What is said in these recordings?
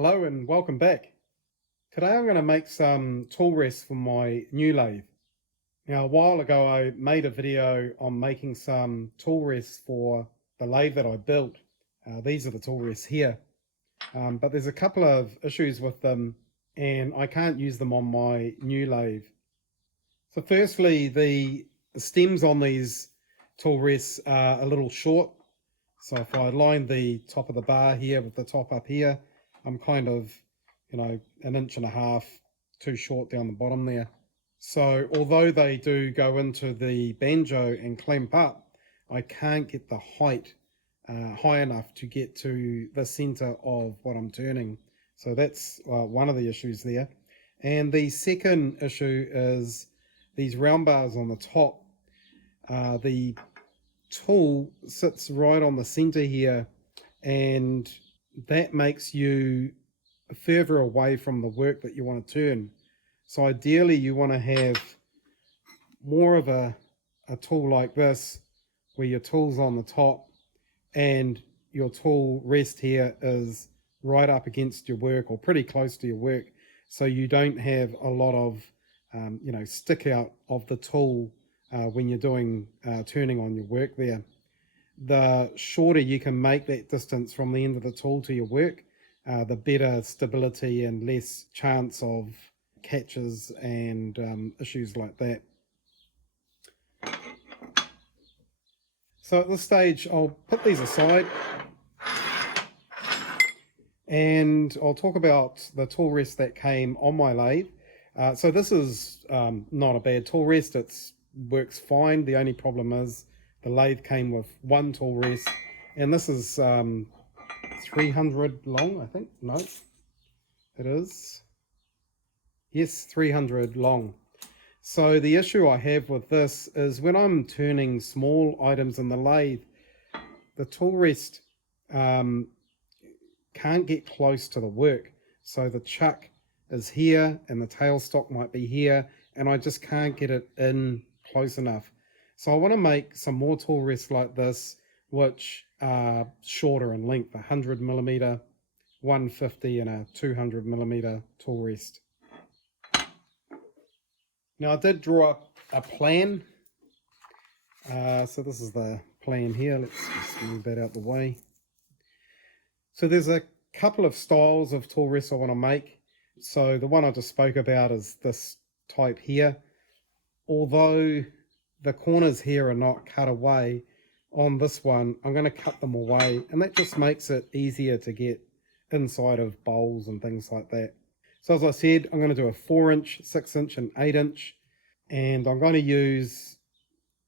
Hello and welcome back. Today I'm going to make some tool rests for my new lathe. Now, a while ago I made a video on making some tool rests for the lathe that I built. These are the tool rests here, but there's a couple of issues with them and I can't use them on my new lathe. So firstly, the stems on these tool rests are a little short. So if I line the top of the bar here with the top up here, I'm kind of, an inch and a half too short down the bottom there. So although they do go into the banjo and clamp up, I can't get the height high enough to get to the center of what I'm turning. So that's one of the issues there. And the second issue is these round bars on the top. The tool sits right on the center here, and that makes you further away from the work that you want to turn. So ideally you want to have more of a tool like this where your tool's on the top and your tool rest here is right up against your work or pretty close to your work, so you don't have a lot of stick out of the tool when you're doing turning on your work there. The shorter you can make that distance from the end of the tool to your work, the better stability and less chance of catches and issues like that. So at this stage I'll put these aside and I'll talk about the tool rest that came on my lathe. So this is not a bad tool rest, it works fine. The only problem is the lathe came with one tool rest, and this is 300 long, I think. No, it is. Yes, 300 long. So the issue I have with this is when I'm turning small items in the lathe, the tool rest can't get close to the work. So the chuck is here and the tailstock might be here, and I just can't get it in close enough. So I want to make some more tool rests like this, which are shorter in length, 100 millimeter, 150 and a 200 millimeter tool rest. Now I did draw up a plan. So this is the plan here. Let's just move that out the way. So there's a couple of styles of tool rests I want to make. So the one I just spoke about is this type here. Although the corners here are not cut away, on this one I'm going to cut them away, and that just makes it easier to get inside of bowls and things like that. So as I said, I'm going to do a 4-inch, 6-inch and 8-inch, and I'm going to use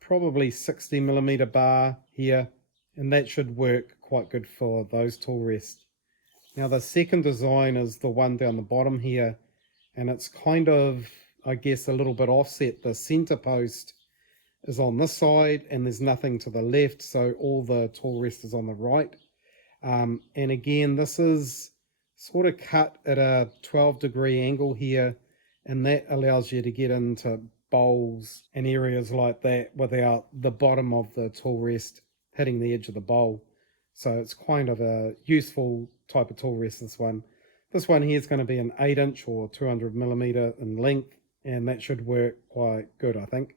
probably 60 millimeter bar here, and that should work quite good for those tool rests. Now the second design is the one down the bottom here, and it's kind of, I guess, a little bit offset. The center post is on this side and there's nothing to the left, so all the tool rest is on the right. And again, this is sort of cut at a 12-degree angle here, and that allows you to get into bowls and areas like that without the bottom of the tool rest hitting the edge of the bowl. So it's kind of a useful type of tool rest, this one. This one here is going to be an 8-inch or 200 millimeter in length, and that should work quite good, I think.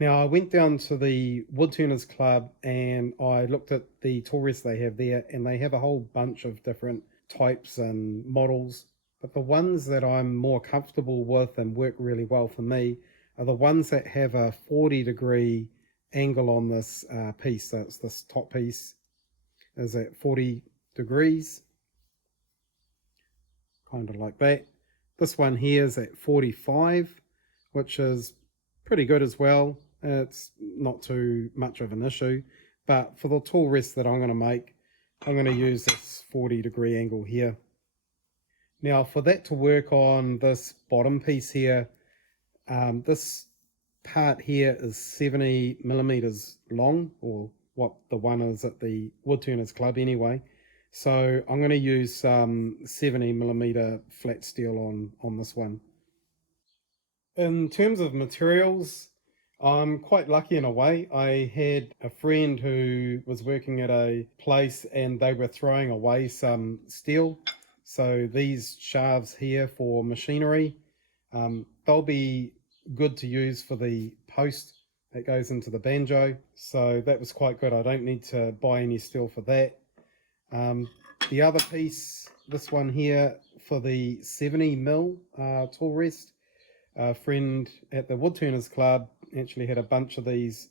Now I went down to the Woodturners Club and I looked at the tool rests they have there, and they have a whole bunch of different types and models, but the ones that I'm more comfortable with and work really well for me are the ones that have a 40-degree angle on this piece. So it's this top piece is at 40 degrees, kind of like that. This one here is at 45, which is pretty good as well. It's not too much of an issue, but for the tool rest that I'm going to make, I'm going to use this 40-degree angle here. Now for that to work on this bottom piece here, this part here is 70 millimeters long, or what the one is at the Woodturners Club anyway. So I'm going to use 70 millimeter flat steel on this one. In terms of materials, I'm quite lucky in a way. I had a friend who was working at a place and they were throwing away some steel. So these shafts here for machinery, they'll be good to use for the post that goes into the banjo. So that was quite good. I don't need to buy any steel for that. The other piece, this one here for the 70mm tool rest, a friend at the Woodturners Club actually had a bunch of these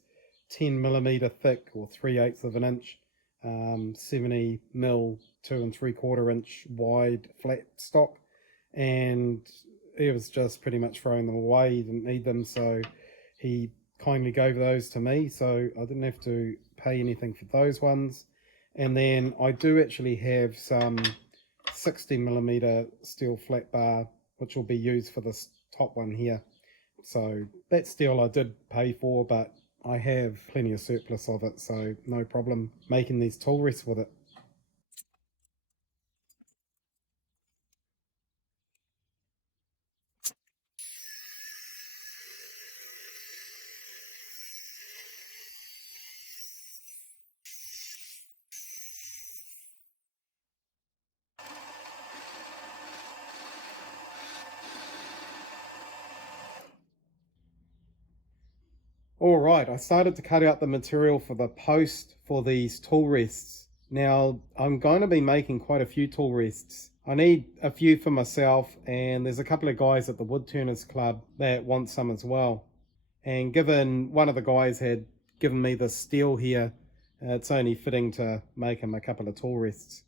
10mm thick or 3/8 of an inch 70mm 2 3/4 inch wide flat stock, and he was just pretty much throwing them away. He didn't need them, so he kindly gave those to me, so I didn't have to pay anything for those ones. And then I do actually have some 60mm steel flat bar, which will be used for this top one here. So that steel I did pay for, but I have plenty of surplus of it, so no problem making these tool rests with it. All right, I started to cut out the material for the post for these tool rests. Now, I'm going to be making quite a few tool rests. I need a few for myself, and there's a couple of guys at the Woodturners Club that want some as well. And given one of the guys had given me the steel here, it's only fitting to make him a couple of tool rests.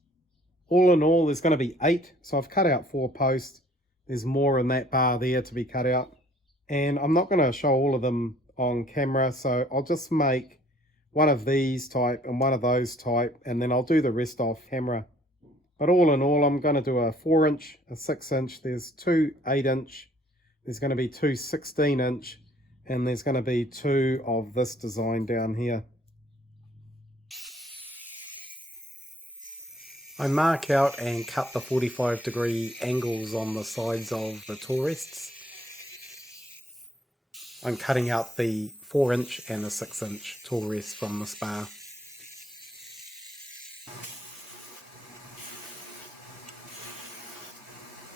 All in all, there's going to be 8, so I've cut out 4 posts. There's more in that bar there to be cut out. And I'm not going to show all of them on camera, so I'll just make one of these type and one of those type, and then I'll do the rest off camera. But all in all, I'm going to do a 4-inch, a 6-inch, there's 2 8-inch, there's going to be 2 16-inch, and there's going to be 2 of this design down here. I mark out and cut the 45-degree angles on the sides of the tool rests. I'm cutting out the 4-inch and the 6-inch tool rest from this bar.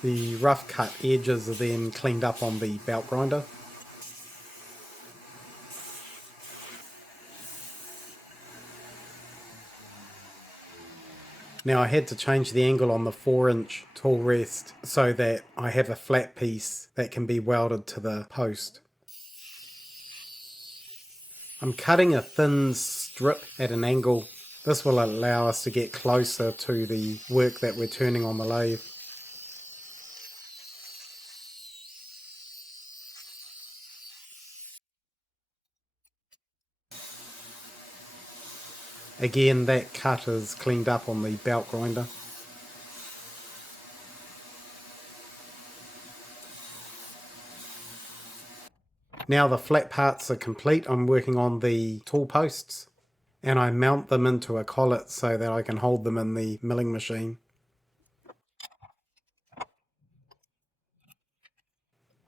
The rough cut edges are then cleaned up on the belt grinder. Now I had to change the angle on the 4-inch tool rest so that I have a flat piece that can be welded to the post. I'm cutting a thin strip at an angle. This will allow us to get closer to the work that we're turning on the lathe. Again, that cut is cleaned up on the belt grinder. Now the flat parts are complete, I'm working on the tool posts, and I mount them into a collet so that I can hold them in the milling machine.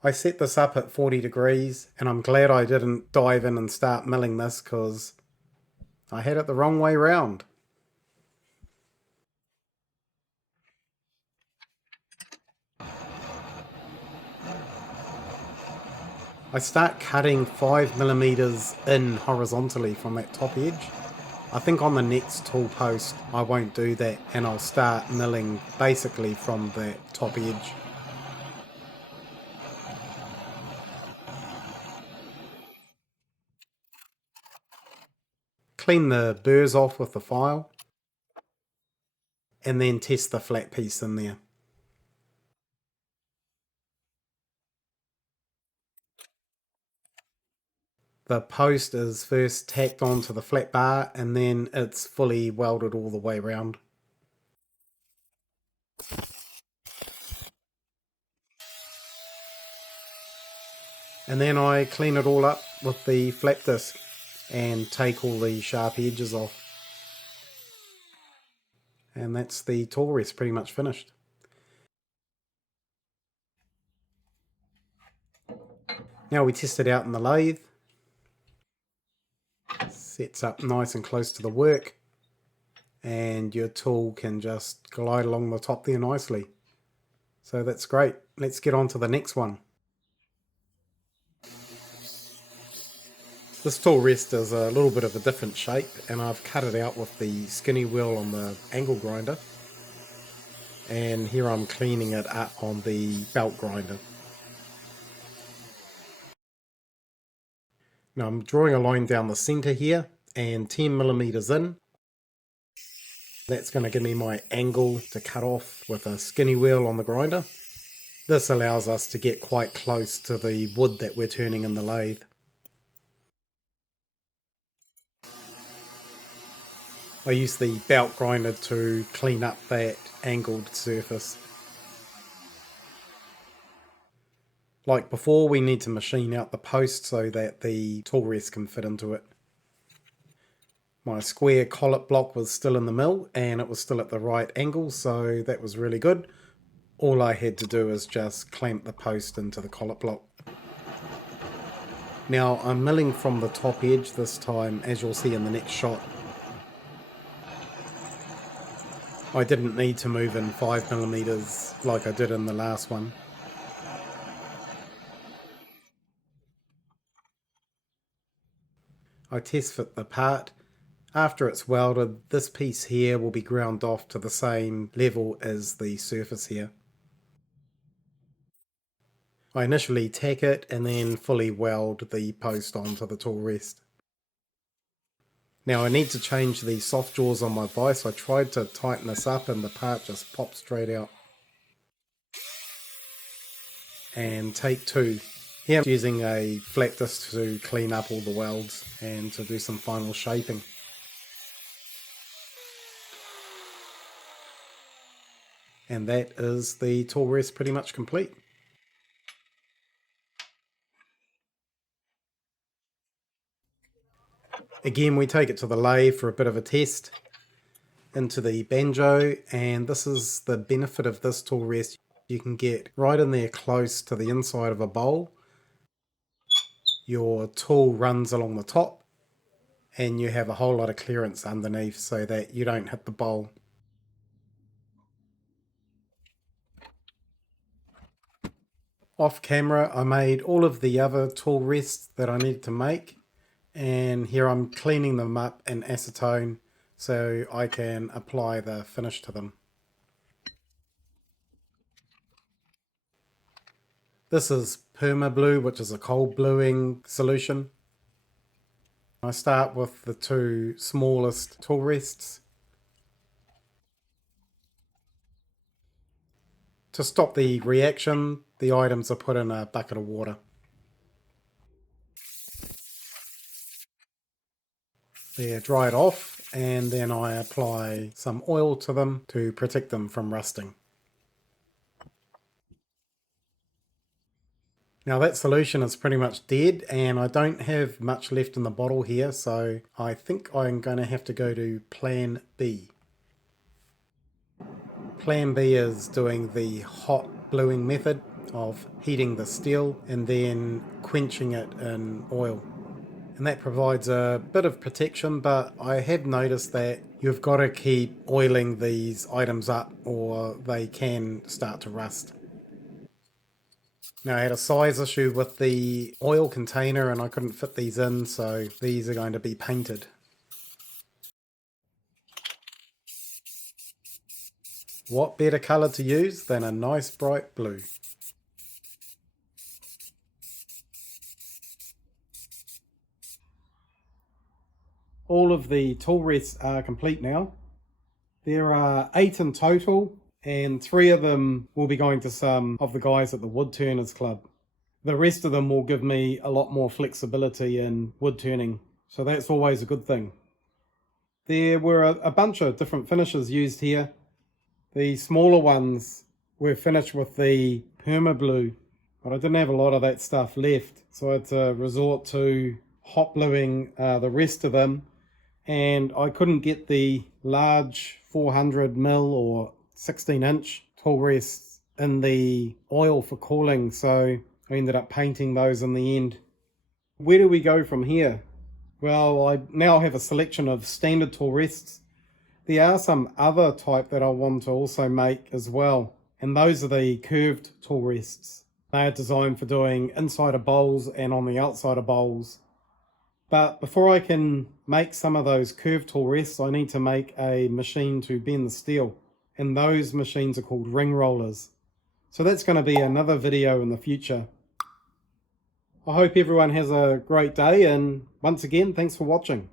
I set this up at 40 degrees, and I'm glad I didn't dive in and start milling this because I had it the wrong way round. I start cutting 5mm in horizontally from that top edge. I think on the next tool post I won't do that, and I'll start milling basically from the top edge. Clean the burrs off with the file and then test the flat piece in there. The post is first tacked onto the flat bar and then it's fully welded all the way around. And then I clean it all up with the flat disc and take all the sharp edges off. And that's the tool rest pretty much finished. Now we test it out in the lathe. Sets up nice and close to the work. and your tool can just glide along the top there nicely. So that's great. Let's get on to the next one. This tool rest is a little bit of a different shape, and I've cut it out with the skinny wheel on the angle grinder, and here I'm cleaning it up on the belt grinder. Now I'm drawing a line down the center here and 10 millimeters in. That's going to give me my angle to cut off with a skinny wheel on the grinder. This allows us to get quite close to the wood that we're turning in the lathe. I use the belt grinder to clean up that angled surface. Like before, we need to machine out the post so that the tool rest can fit into it. My square collet block was still in the mill and it was still at the right angle, so that was really good. All I had to do is just clamp the post into the collet block. Now I'm milling from the top edge this time, as you'll see in the next shot. I didn't need to move in 5 millimeters like I did in the last one. I test fit the part. After it's welded, this piece here will be ground off to the same level as the surface here. I initially tack it and then fully weld the post onto the tool rest. Now I need to change the soft jaws on my vise. I tried to tighten this up and the part just popped straight out. And take two. Here I'm using a flat disc to clean up all the welds and to do some final shaping. And that is the tool rest pretty much complete. Again, we take it to the lathe for a bit of a test into the banjo, and this is the benefit of this tool rest. You can get right in there close to the inside of a bowl. Your tool runs along the top and you have a whole lot of clearance underneath so that you don't hit the bowl. Off camera, I made all of the other tool rests that I needed to make, and here I'm cleaning them up in acetone so I can apply the finish to them. This is Perma Blue, which is a cold bluing solution. I start with the two smallest tool rests. To stop the reaction, the items are put in a bucket of water. They're dried off, and then I apply some oil to them to protect them from rusting. Now that solution is pretty much dead, and I don't have much left in the bottle here, so I think I'm going to have to go to Plan B. Plan B is doing the hot bluing method of heating the steel and then quenching it in oil. And that provides a bit of protection, but I have noticed that you've got to keep oiling these items up or they can start to rust. Now I had a size issue with the oil container and I couldn't fit these in, so these are going to be painted. What better colour to use than a nice bright blue? All of the tool rests are complete now. There are 8 in total, and 3 of them will be going to some of the guys at the Woodturners Club. The rest of them will give me a lot more flexibility in wood turning, so that's always a good thing. There were a bunch of different finishes used here. The smaller ones were finished with the Perma Blue, but I didn't have a lot of that stuff left, so I had to resort to hot bluing the rest of them, and I couldn't get the large 400mm or 16-inch tool rests in the oil for cooling, so I ended up painting those in the end. Where do we go from here? Well, I now have a selection of standard tool rests. there are some other type that I want to also make as well, and those are the curved tool rests. They are designed for doing inside of bowls and on the outside of bowls. But before I can make some of those curved tool rests, I need to make a machine to bend the steel, and those machines are called ring rollers. So that's going to be another video in the future. I hope everyone has a great day, and once again, thanks for watching.